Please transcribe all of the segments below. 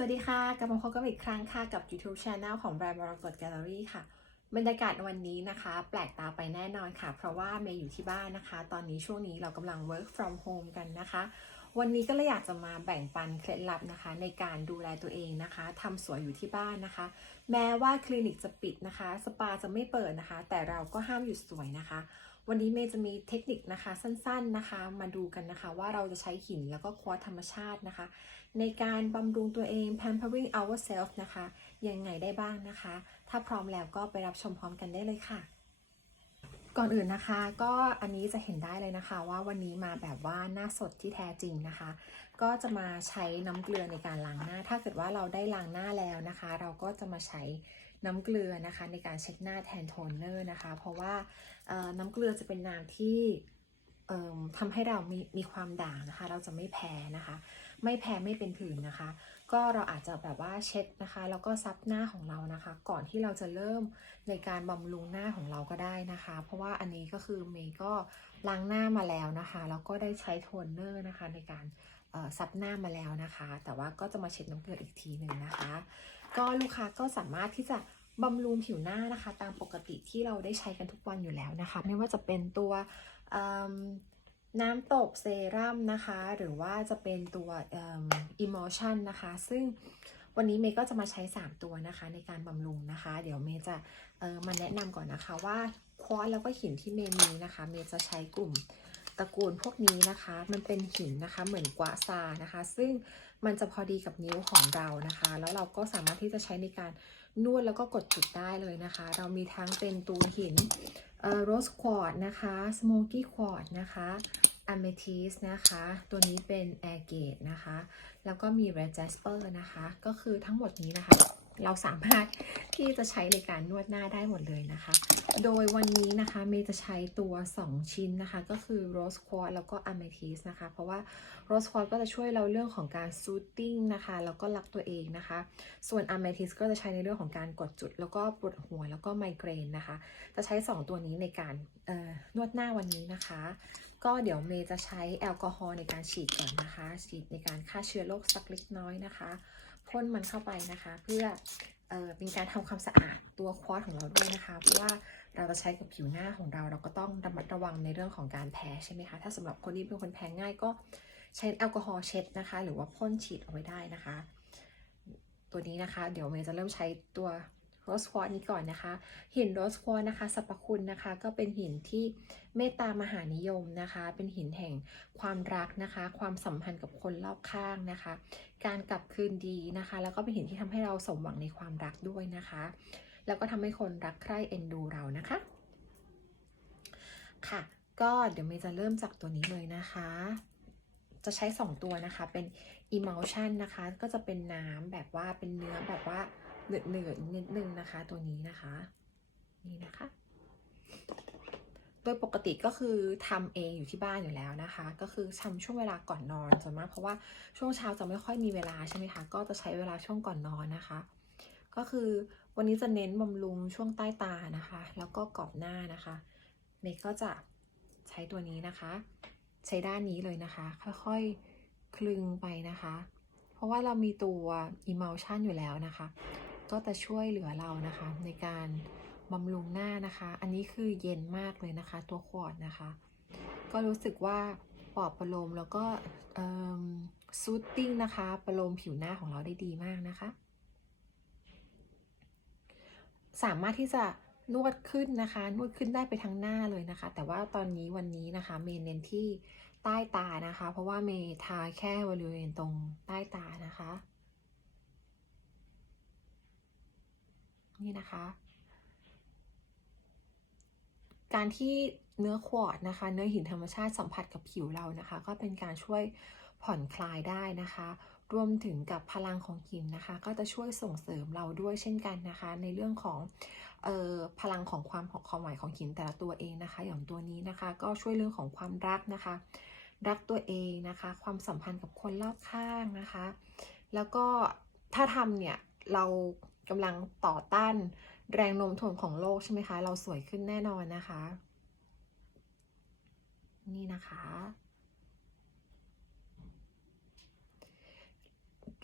สวัสดีค่ะ กลับมาพบกันอีกครั้งค่ะ กับ YouTube Channel ของแบรนด์มรกตแกลเลอรี่ค่ะ บรรยากาศวันนี้นะคะ แปลกตาไปแน่นอนค่ะ เพราะว่าเมย์อยู่ที่บ้านนะคะ ตอนนี้ช่วงนี้เรากำลัง work from home กันนะคะ วันนี้ก็เลยอยากจะมาแบ่งปันเคล็ดลับนะคะ ในการดูแลตัวเองนะคะทำสวยอยู่ที่บ้านนะคะ แม้ว่าคลินิกจะปิดนะคะ สปาจะไม่เปิดนะคะ แต่เราก็ห้ามหยุดสวยนะคะ วันนี้เมย์จะมีเทคนิคนะคะสั้นๆนะคะ มาดูกันนะคะว่าเราจะใช้หินแล้วก็ควอธรรมชาตินะคะ ในการบำรุงตัวเอง pampering ourselves นะคะ ยังไงได้บ้างนะคะ ถ้าพร้อมแล้วก็ไปรับชมพร้อมกันได้เลยค่ะ ก่อนอื่นนะคะก็อันนี้จะเห็นได้เลยนะคะ ว่าวันนี้มาแบบว่าหน้าสดที่แท้จริงนะคะ ก็จะมาใช้น้ำเกลือในการล้างหน้า ถ้าเกิดว่าเราได้ล้างหน้าแล้วนะคะ เราก็จะมาใช้น้ำเกลือนะคะ ในการเช็ดหน้าแทนโทนเนอร์นะคะ เพราะว่าน้ำเกลือจะเป็นน้ำที่ทำให้เรามีมีความด่างนะคะ เราจะไม่แพ้นะคะ ไม่แพ้ไม่เป็นผื่นนะคะ ก็เราอาจจะแบบว่าเช็ดนะคะ แล้วก็ซับหน้าของเรานะคะ ก่อนที่เราจะเริ่มในการบำรุงหน้าของเราก็ได้นะคะ เพราะว่าอันนี้ก็คือเมย์ก็ล้างหน้ามาแล้วนะคะแล้วก็ได้ใช้โทนเนอร์นะคะ ในการซับหน้ามาแล้วนะคะ แต่ว่าก็จะมาเช็ดน้ำเกลืออีกทีหนึ่งนะคะ ก็ลูกค้าก็สามารถที่จะบำรุงผิวหน้านะคะ ตามปกติที่เราได้ใช้กันทุกวันอยู่แล้วนะคะ ไม่ว่าจะเป็นตัว น้ำตบเซรั่มนะคะ หรือว่าจะเป็นตัวอิม Emulsion นะคะ ซึ่งวันนี้เมย์ก็จะมาใช้ 3 ตัวนะคะ ในการบำรุงนะคะ เดี๋ยวเมย์จะมาแนะนำก่อนนะคะว่าควอตแล้วก็หินที่เมย์มีนะคะ เมย์จะใช้กลุ่มตระกูลพวกนี้นะคะ มันเป็นหินนะคะ เหมือนกวาซานะคะ ซึ่งมันจะพอดีกับนิ้วของเรานะคะ แล้วเราก็สามารถที่จะใช้ในการนวดแล้วก็กดจุดได้เลยนะคะ เรามีทั้งเป็นตัวหิน โรสควอตนะคะสโมกี้ควอตนะคะอเมทิสนะคะ ตัวนี้เป็นแอร์เกตนะคะ แล้วก็มีเรดเจสเปอร์นะคะ ก็คือทั้งหมดนี้นะคะ เราสามารถที่จะใช้ในการนวดหน้าได้หมดเลยนะคะ โดยวันนี้นะคะเมย์จะใช้ตัว 2 ชิ้นนะคะ ก็คือ Rose Quartz แล้วก็ Amethyst นะคะ เพราะว่า Rose Quartz ก็จะช่วยเราเรื่องของการ soothing นะคะ แล้วก็รักตัวเองนะคะ ส่วน Amethyst ก็จะใช้ในเรื่องของการกดจุด แล้วก็ปวดหัวแล้วก็ไมเกรนนะคะ จะใช้ 2 ตัวนี้ในการเอ่อนวดหน้าวันนี้นะคะ ก็เดี๋ยวเมย์จะใช้แอลกอฮอล์ในการฉีดก่อนนะคะ ฉีดในการฆ่าเชื้อโรคสักเล็กน้อยนะคะ พ่นมันเข้าไปนะคะ เพื่อเออเป็นการทำความสะอาดตัวควอตของเราด้วยนะคะ เพราะว่าเราจะใช้กับผิวหน้าของเรา เราก็ต้องระมัดระวังในเรื่องของการแพ้ใช่ไหมคะ ถ้าสำหรับคนที่เป็นคนแพ้ง่ายก็ใช้แอลกอฮอล์เช็ดนะคะ หรือว่าพ่นฉีดเอาไว้ได้นะคะ ตัวนี้นะคะ เดี๋ยวเมย์จะเริ่มใช้ตัว โรสควอตนี้ก่อนนะคะ หินโรสควอตนะคะสรรพคุณนะคะก็เป็นหินที่เมตตามหานิยมนะคะ เป็นหินแห่งความรักนะคะ ความสัมพันธ์กับคนรอบข้างนะคะ การกลับคืนดีนะคะ แล้วก็เป็นหินที่ทำให้เราสมหวังในความรักด้วยนะคะ แล้วก็ทำให้คนรักใคร่เอ็นดูเรานะคะ ค่ะ ก็เดี๋ยวเมย์จะเริ่มจากตัวนี้เลยนะคะจะใช้ 2 ตัวนะคะ เป็น emulsion นะคะ ก็จะเป็นน้ำแบบว่าเป็นเนื้อแบบว่า เหนืดเนืดๆนิดนึงนะคะ ตัวนี้นะคะ นี่นะคะ โดยปกติก็คือทำเองอยู่ที่บ้านอยู่แล้วนะคะ ก็คือทำช่วงเวลาก่อนนอนส่วนมากเพราะว่าช่วงเช้าจะไม่ค่อยมีเวลาใช่ไหมคะ ก็จะใช้เวลาช่วงก่อนนอนนะคะ ก็คือวันนี้จะเน้นบำรุงช่วงใต้ตานะคะ แล้วก็กรอบหน้านะคะเมย์ก็จะใช้ตัวนี้นะคะ ใช้ด้านนี้เลยนะคะ ค่อยๆคลึงไปนะคะ เพราะว่าเรามีตัว emulsion อยู่แล้วนะคะ ก็จะช่วยเหลือเรานะคะ ในการบำรุงหน้านะคะ อันนี้คือเย็นมากเลยนะคะ ตัวขวดนะคะ ก็รู้สึกว่าปลอบประโลมแล้วก็ซูตติ้งนะคะประโลมผิวหน้าของเราได้ดีมากนะคะ สามารถที่จะนวดขึ้นนะคะ นวดขึ้นได้ไปทั้งหน้าเลยนะคะ แต่ว่าตอนนี้วันนี้นะคะ เมย์เน้นที่ใต้ตานะคะ เพราะว่าเมย์ทาแค่บริเวณตรงใต้ตานะคะ นี่นะคะ การที่เนื้อขวอดนะคะ เนื้อหินธรรมชาติสัมผัสกับผิวเรานะคะ ก็เป็นการช่วยผ่อนคลายได้นะคะ รวมถึงกับพลังของหินนะคะ ก็จะช่วยส่งเสริมเราด้วยเช่นกันนะคะ ในเรื่องของออพลังของความความหมายของหินแต่ละตัวเองนะคะ อย่างตัวนี้นะคะ ก็ช่วยเรื่องของความรักนะคะ รักตัวเองนะคะ ความสัมพันธ์กับคนรอบข้างนะคะ แล้วก็ถ้าทำเนี่ยเรา กำลังต่อต้านแรงโน้มถ่วงของโลกใช่ไหมคะ เราสวยขึ้นแน่นอนนะคะ นี่นะคะ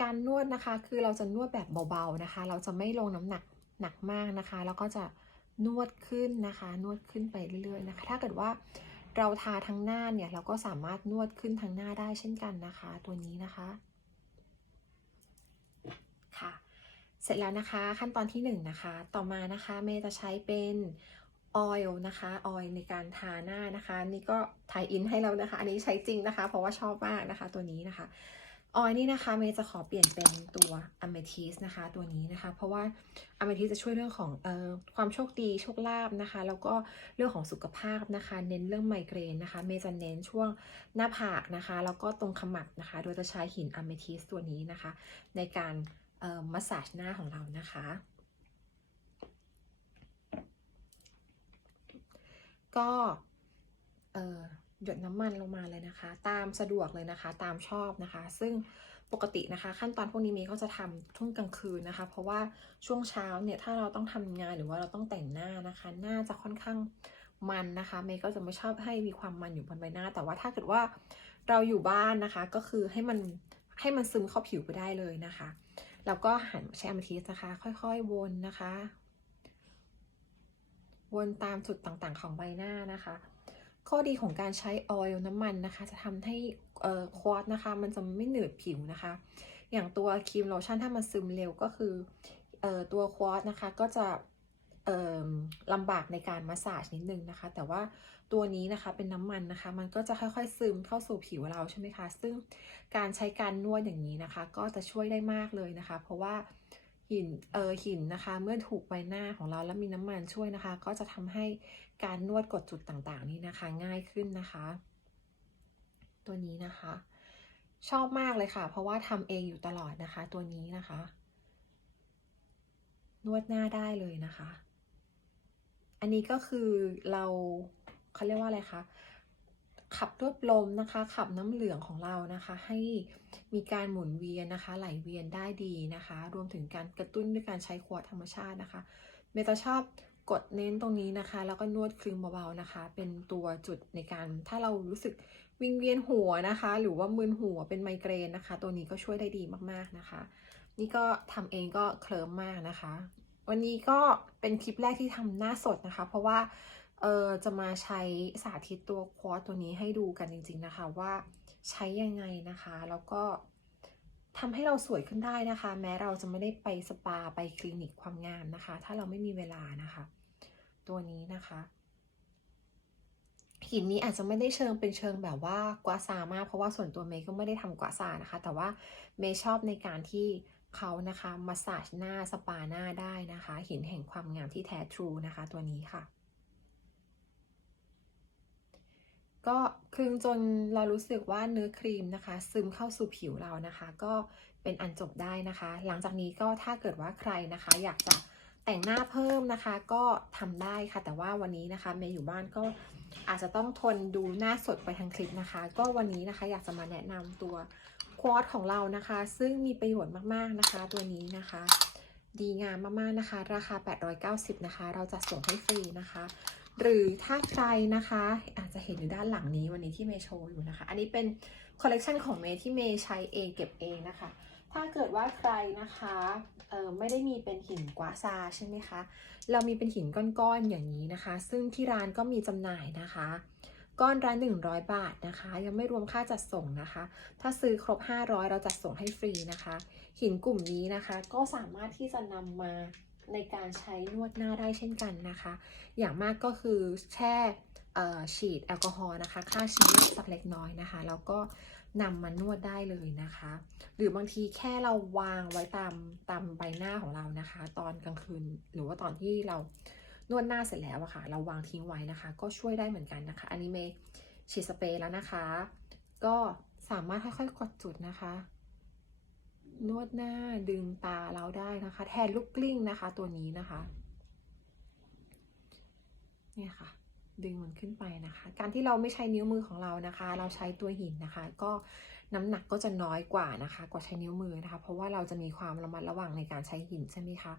การนวดนะคะคือเราจะนวดแบบเบาๆนะคะ เราจะไม่ลงน้ำหนักหนักมากนะคะ แล้วก็จะนวดขึ้นนะคะ นวดขึ้นไปเรื่อยๆนะคะ ถ้าเกิดว่าเราทาทั้งหน้าเนี่ย เราก็สามารถนวดขึ้นทั้งหน้าได้เช่นกันนะคะ ตัวนี้นะคะ เสร็จแล้วนะคะขั้นตอนที่1นงนะคะต่อมานะคะเมย์จะใช้เป็นออยล์นะคะออยล์ในการทาหน้านะคะ นี่ก็ถ่ายอินให้เรานะคะ อันนี้ใช้จริงนะคะ เพราะว่าชอบมากนะคะตัวนี้นะคะออยล์นี่นะคะเมย์จะขอเปลี่ยนเป็นตัวอ m มทิสนะคะตัวนี้นะคะ เพราะว่าอ m มทิสจะช่วยเรื่องของเอ่อความโชคดีโชคลาภนะคะ แล้วก็เรื่องของสุขภาพนะคะ เน้นเรื่องไมเกรนนะคะ เมย์จะเน้นช่วงหน้าผากนะคะ แล้วก็ตรงขมับนะคะ โดยจะใช้หินอ m มทิสตัวนี้นะคะ ในการ มัสซาจหน้าของเรานะคะ ก็หยดน้ำมันลงมาเลยนะคะ ตามสะดวกเลยนะคะ ตามชอบนะคะ ซึ่งปกตินะคะ ขั้นตอนพวกนี้เมย์ก็จะทำช่วงกลางคืนนะคะ เพราะว่าช่วงเช้าเนี่ยถ้าเราต้องทำงานหรือว่าเราต้องแต่งหน้านะคะ หน้าจะค่อนข้างมันนะคะเมย์ก็จะไม่ชอบให้มีความมันอยู่บนใบหน้า แต่ว่าถ้าเกิดว่าเราอยู่บ้านนะคะ ก็คือให้มันให้มันซึมเข้าผิวไปได้เลยนะคะ แล้วก็หันใช้อมทิสนะคะ ค่อยๆวนนะคะ วนตามจุดต่างๆ ของใบหน้านะคะ ข้อดีของการใช้ออยล์น้ำมันนะคะ จะทำให้เอ่อควอตนะคะ มันจะไม่เหนืดผิวนะคะ อย่างตัวครีมโลชั่นถ้ามันซึมเร็วก็คือออตัวควอตนะคะก็จะ ลำบากในการมาสาจนิดนึงนะคะ แต่ว่าตัวนี้นะคะเป็นน้ำมันนะคะ มันก็จะค่อยๆซึมเข้าสู่ผิวเราใช่ไหมคะ ซึ่งการใช้การนวดอย่างนี้นะคะ ก็จะช่วยได้มากเลยนะคะ เพราะว่าหินเออหินนะคะ เมื่อถูกใบหน้าของเราแล้วมีน้ำมันช่วยนะคะ ก็จะทำให้การนวดกดจุดต่างๆ นี้นะคะ ง่ายขึ้นนะคะ ตัวนี้นะคะ ชอบมากเลยค่ะ เพราะว่าทำเองอยู่ตลอดนะคะ ตัวนี้นะคะ นวดหน้าได้เลยนะคะ อันนี้ก็คือเราเขาเรียกว่าอะไรคะขับรวบลมนะคะ ขับน้ำเหลืองของเรานะคะ ให้มีการหมุนเวียนนะคะ ไหลเวียนได้ดีนะคะ รวมถึงการกระตุ้นด้วยการใช้ขวดธรรมชาตินะคะ เมย์จะชอบกดเน้นตรงนี้นะคะ แล้วก็นวดคลึงเบาๆนะคะ เป็นตัวจุดในการถ้าเรารู้สึกวิงเวียนหัวนะคะ หรือว่ามึนหัวเป็นไมเกรนนะคะ ตัวนี้ก็ช่วยได้ดีมากๆนะคะ นี่ก็ทำเองก็เคลิ้มมากนะคะ วันนี้ก็เป็นคลิปแรกที่ทำหน้าสดนะคะ เพราะว่าเออจะมาใช้สาธิตตัวควอตตัวนี้ให้ดูกันจริง ๆนะคะว่าใช้ยังไงนะคะ แล้วก็ทำให้เราสวยขึ้นได้นะคะ แม้เราจะไม่ได้ไปสปาไปคลินิกความงามนะคะ ถ้าเราไม่มีเวลานะคะ ตัวนี้นะคะหินนี้อาจจะไม่ได้เชิงเป็นเชิงแบบว่ากวาซามากเพราะว่าส่วนตัวเมย์ก็ไม่ได้ทำกวาซานะคะ แต่ว่าเมย์ชอบในการที่ เขานะคะมาสาจหน้าสปาหน้าได้นะคะหินแห่งความงามที่แท้ทรูนะคะ ตัวนี้ค่ะ ก็คลึงจนเรารู้สึกว่าเนื้อครีมนะคะ ซึมเข้าสู่ผิวเรานะคะ ก็เป็นอันจบได้นะคะ หลังจากนี้ก็ถ้าเกิดว่าใครนะคะ อยากจะแต่งหน้าเพิ่มนะคะก็ทำได้ค่ะ แต่ว่าวันนี้นะคะเมย์อยู่บ้านก็อาจจะต้องทนดูหน้าสดไปทางคลิปนะคะ ก็วันนี้นะคะอยากจะมาแนะนำตัว ควอตของเรานะคะ ซึ่งมีประโยชน์มากๆนะคะ ตัวนี้นะคะ ดีงามมากๆนะคะ ราคา 890 นะคะ เราจะส่งให้ฟรีนะคะ หรือถ้าใครนะคะ อาจจะเห็นอยู่ด้านหลังนี้วันนี้ที่เมย์โชว์อยู่นะคะ อันนี้เป็นคอลเลกชันของเมย์ที่เมย์ใช้เองเก็บเองนะคะ ถ้าเกิดว่าใครนะคะเออไม่ได้มีเป็นหินกวาซาใช่ไหมคะ เรามีเป็นหินก้อนๆอย่างนี้นะคะ ซึ่งที่ร้านก็มีจำหน่ายนะคะ ก้อนละ100 บาทนะคะ ยังไม่รวมค่าจัดส่งนะคะ ถ้าซื้อครบ 500 เราจัดส่งให้ฟรีนะคะ หินกลุ่มนี้นะคะ ก็สามารถที่จะนำมาในการใช้นวดหน้าได้เช่นกันนะคะ อย่างมากก็คือแช่ฉีดแอลกอฮอล์นะคะฆ่าเชื้อสักเล็กน้อยนะคะ แล้วก็นำมานวดได้เลยนะคะ หรือบางทีแค่เราวางไว้ตามตามใบหน้าของเรานะคะ ตอนกลางคืนหรือว่าตอนที่เรา นวดหน้าเสร็จแล้วอะค่ะ เราวางทิ้งไว้นะคะ ก็ช่วยได้เหมือนกันนะคะ อันนี้เมย์ฉีดสเปรย์แล้วนะคะ ก็สามารถค่อยๆกดจุดนะคะ นวดหน้าดึงตาเราได้นะคะ แทนลูกกลิ้งนะคะ ตัวนี้นะคะ เนี่ยค่ะ ดึงมันขึ้นไปนะคะ การที่เราไม่ใช้นิ้วมือของเรานะคะ เราใช้ตัวหินนะคะ ก็น้ำหนักก็จะน้อยกว่านะคะ กว่าใช้นิ้วมือนะคะ เพราะว่าเราจะมีความระมัดระวังในการใช้หินใช่ไหมคะ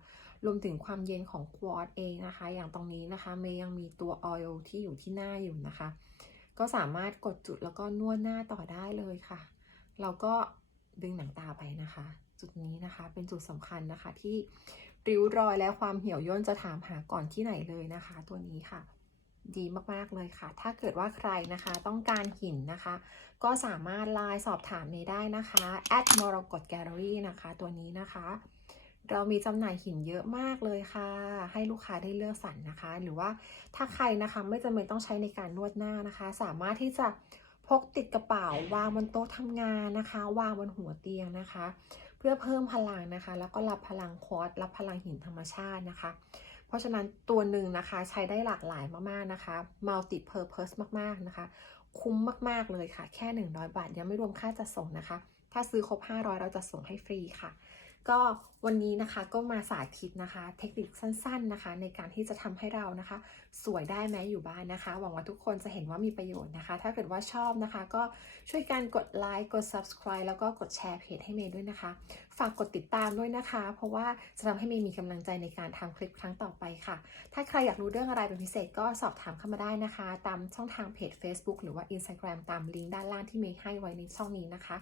รวมถึงความเย็นของควอตเองนะคะ อย่างตรงนี้นะคะเมย์ยังมีตัวออยล์ที่อยู่ที่หน้าอยู่นะคะ ก็สามารถกดจุดแล้วก็นวดหน้าต่อได้เลยค่ะ เราก็ดึงหนังตาไปนะคะ จุดนี้นะคะเป็นจุดสำคัญนะคะที่ริ้วรอยและความเหี่ยวย่นจะถามหาก่อนที่ไหนเลยนะคะ ตัวนี้ค่ะ ดีมากๆเลยค่ะ ถ้าเกิดว่าใครนะคะต้องการหินนะคะ ก็สามารถไลน์สอบถามเมย์ได้นะคะ at m o r o g o t gallery นะคะ ตัวนี้นะคะ เรามีจำหน่ายหินเยอะมากเลยค่ะ ให้ลูกค้าได้เลือกสรรนะคะ หรือว่าถ้าใครนะคะไม่จำเป็นต้องใช้ในการนวดหน้านะคะ สามารถที่จะพกติดกระเป๋าวางบนโต๊ะทำงานนะคะ วางบนหัวเตียงนะคะ เพื่อเพิ่มพลังนะคะ แล้วก็รับพลังควอตรับพลังหินธรรมชาตินะคะ เพราะฉะนั้นตัวหนึ่งนะคะใช้ได้หลากหลายมากๆนะคะ multi purpose มากๆนะคะ คุ้มมากๆเลยค่ะ แค่ 100 บาทยังไม่รวมค่าจัดส่งนะคะ ถ้าซื้อครบ 500 เราจะส่งให้ฟรีค่ะ ก็วันนี้นะคะก็มาสาธิตนะคะ เทคนิคสั้นๆนะคะ ในการที่จะทำให้เรานะคะ สวยได้แม้อยู่บ้านนะคะ หวังว่าทุกคนจะเห็นว่ามีประโยชน์นะคะ ถ้าเกิดว่าชอบนะคะ ก็ช่วยกันกดไลค์กด subscribe แล้วก็กดแชร์เพจให้เมย์ด้วยนะคะ ฝากกดติดตามด้วยนะคะ เพราะว่าจะทำให้เมย์มีกำลังใจในการทำคลิปครั้งต่อไปค่ะ ถ้าใครอยากรู้เรื่องอะไรเป็นพิเศษก็สอบถามเข้ามาได้นะคะ ตามช่องทางเพจ Facebook หรือว่า Instagram ตามลิงก์ด้านล่างที่เมย์ให้ไว้ในช่องนี้นะคะ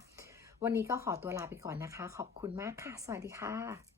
วันนี้ก็ขอตัวลาไปก่อนนะคะ ขอบคุณมากค่ะ สวัสดีค่ะ